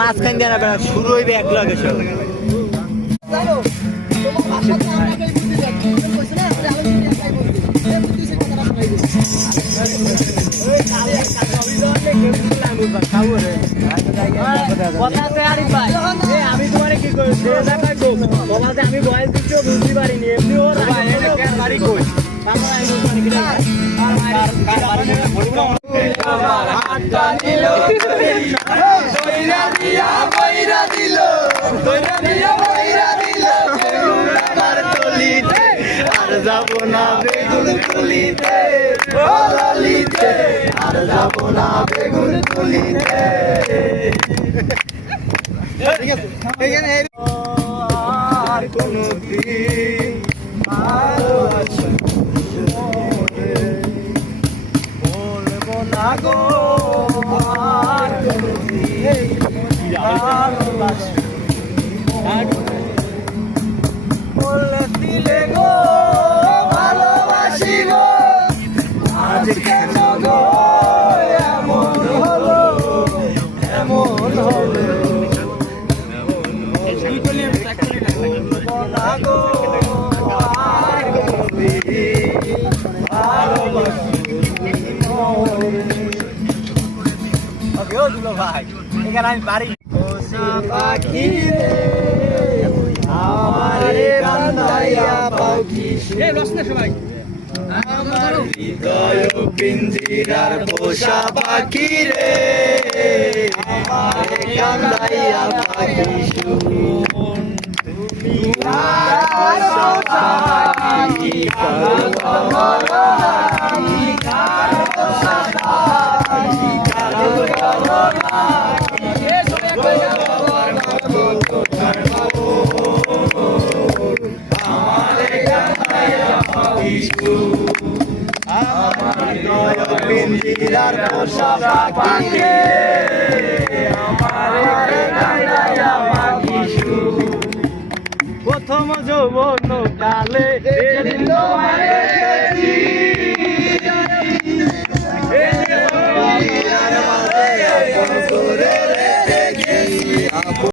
মাঝখান দিয়ে না শুরু হইবে এক লগে সব আমি তোমার কি করি আমি বয়স দিচ্ছি বুঝতে পারিনি এমনি ওর বাড়ি কই যাব না বেগুন তুলিতে আর যাব না বেগুন তুলিতে আর কোনো দিন ভালোবাসা বলবো না গো আর কোনো দিন ভালোবাসা বলে দিলে গো ভালোবাসি গো আজ কেন গো এমন হলো না গো আর ভালোবাসি ভাই এখানে আমি বাড়ি পাখি আমারে কান্দাইয়া পাখি সবাই আমার হৃদয় পিঞ্জিরার পোষা পাখি রে আমারে কান্দাইয়া পাখি শুন তুমি আর সাথী কালো কমলা কি কালো সাথী কালো কমলা পিঞ্জিরার পোষা পাখি প্রথম যৌবন কালে